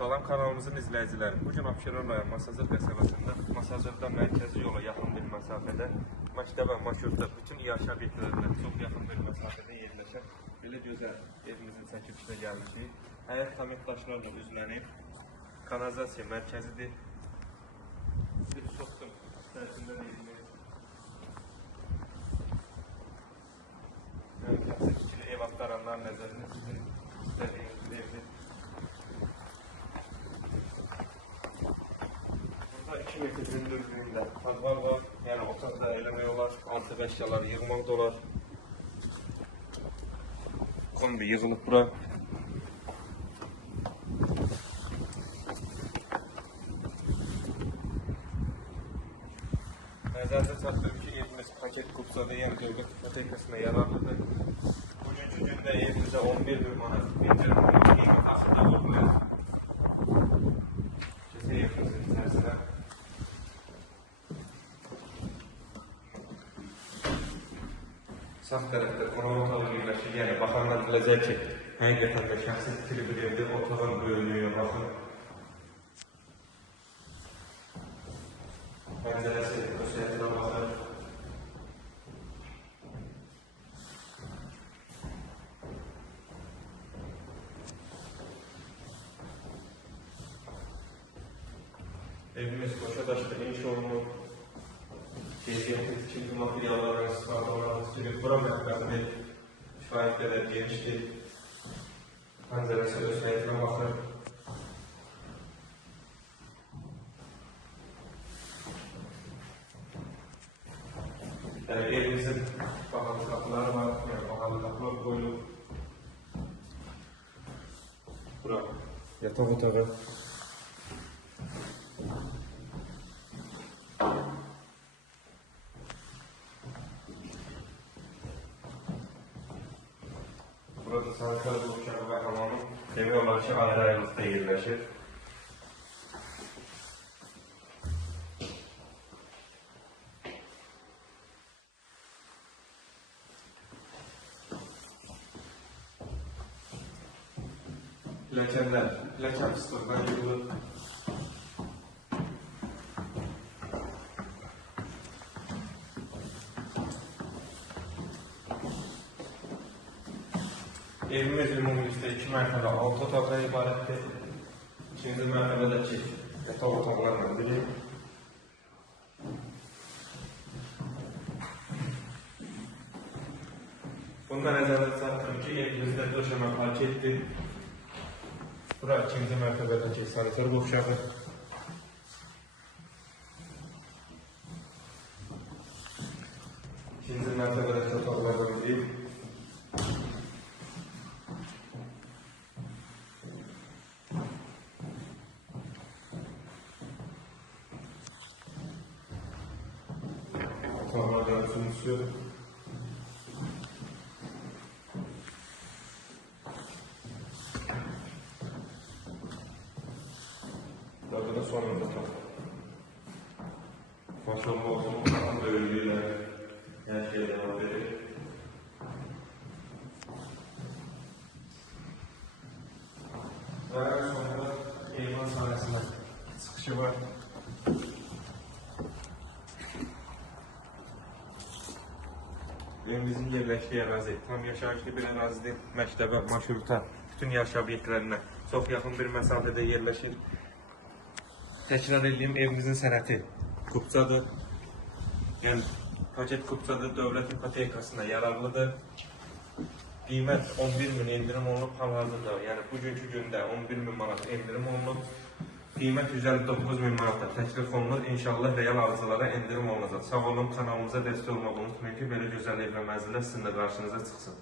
Salam kanalımızın izləyiciləri. Bugün Abşeron rayon Masazır qəsəbəsində, Masazırda mərkəzi yola yaxın bir məsafədə, məktəbə, marşrutda, bütün iaşə obyektlərinə çox yaxın bir məsafədə yerləşən belə gözəl evimizin çəkilişinə gəlmişik. Həyət tamet daşlarla üzlənib, kanalizasiya mərkəzidir. Bir çoxdur tərəfində deyilmək. Mərkəzi ikili ev aktaranlar nəzərində sizin istədiyiniz evdir. 2 metrin düzlüğünde tadvar var, yani otaqda eləmək olar, artıq əşyalar yığmaq da olar. Kombi yığılıb bura. Nəzərdə çatdırım ki, evimiz paket kupsada, yəni dövlət ipotekasına yararlıdır. Bugünkü gündə evimizə 11.000 manat indirim taxıda olmalı. Kesin evimizin içərisinə. Sağ tərəfdə qonaq otağı birləşir, yəni baxanlar biləcək ki, həqiqətən də şəxsi tikili bir evdir, otağın böyüklüyünə baxın. Pəncərəsi, xüsusiyyətinə baxın. Evimiz boşa daşda inşa olunub. Keyfiyyətli tikili materiallarla istifadə olan bura mətbəxini kifayət qədər genişdir. Pəncərəsi öz həyətinə baxır. Evimizin bahalı qapıları var, yəni bahalı qapılar qoyulub. Bura yataq otağı. Burada sanitar qurşağı və hamamın demək olar ki, ayrı-ayrılıqda yerləşir. Pilləkənlər, pilləkən fıstığından yığılır. Evimiz ümumilikdə 2 mərtəbə 6 otaqdan ibarətdir. İkinci mərtəbədəki yataq otaqlarla biri. Bunda nəzərdə çatdırım ki, evimizdə döşəmə parketdir. Bura ikinci mərtəbədəki sanitar qovşağı. İkinci mərtəbədəki otaqlardan biri. Otaqlardan üçüncüsü. Burada da sonunda otaq. Faşonlu olsun, otağın böyüklüylə hər şey devam verir. Və sonunda eyvan sahəsində çıxışı var. Evimizin yerləşdiyi ərazi tam yaşayışlı bir ərazidir. Məktəbə, marşruta, bütün yaşayış obyektlərinə çox yaxın bir məsafədə yerləşir. Təkrar edeyim, evimizin sənəti kupçadır. Yəni, paket kupçadır, dövlət ipotekasına yararlıdır. Qiymət 11.000 indirim olunub hal-hazırda. Yəni, bugünkü gündə 11.000 manat indirim olunub. Qiymət 159.000 manatda təklif olunur. İnşallah real alıcılara indirim olunacaq. Sağ olun, kanalımıza dəstək olmağı unutmayın ki, belə gözəl ev və mənzillər sizin də qarşınıza çıxsın.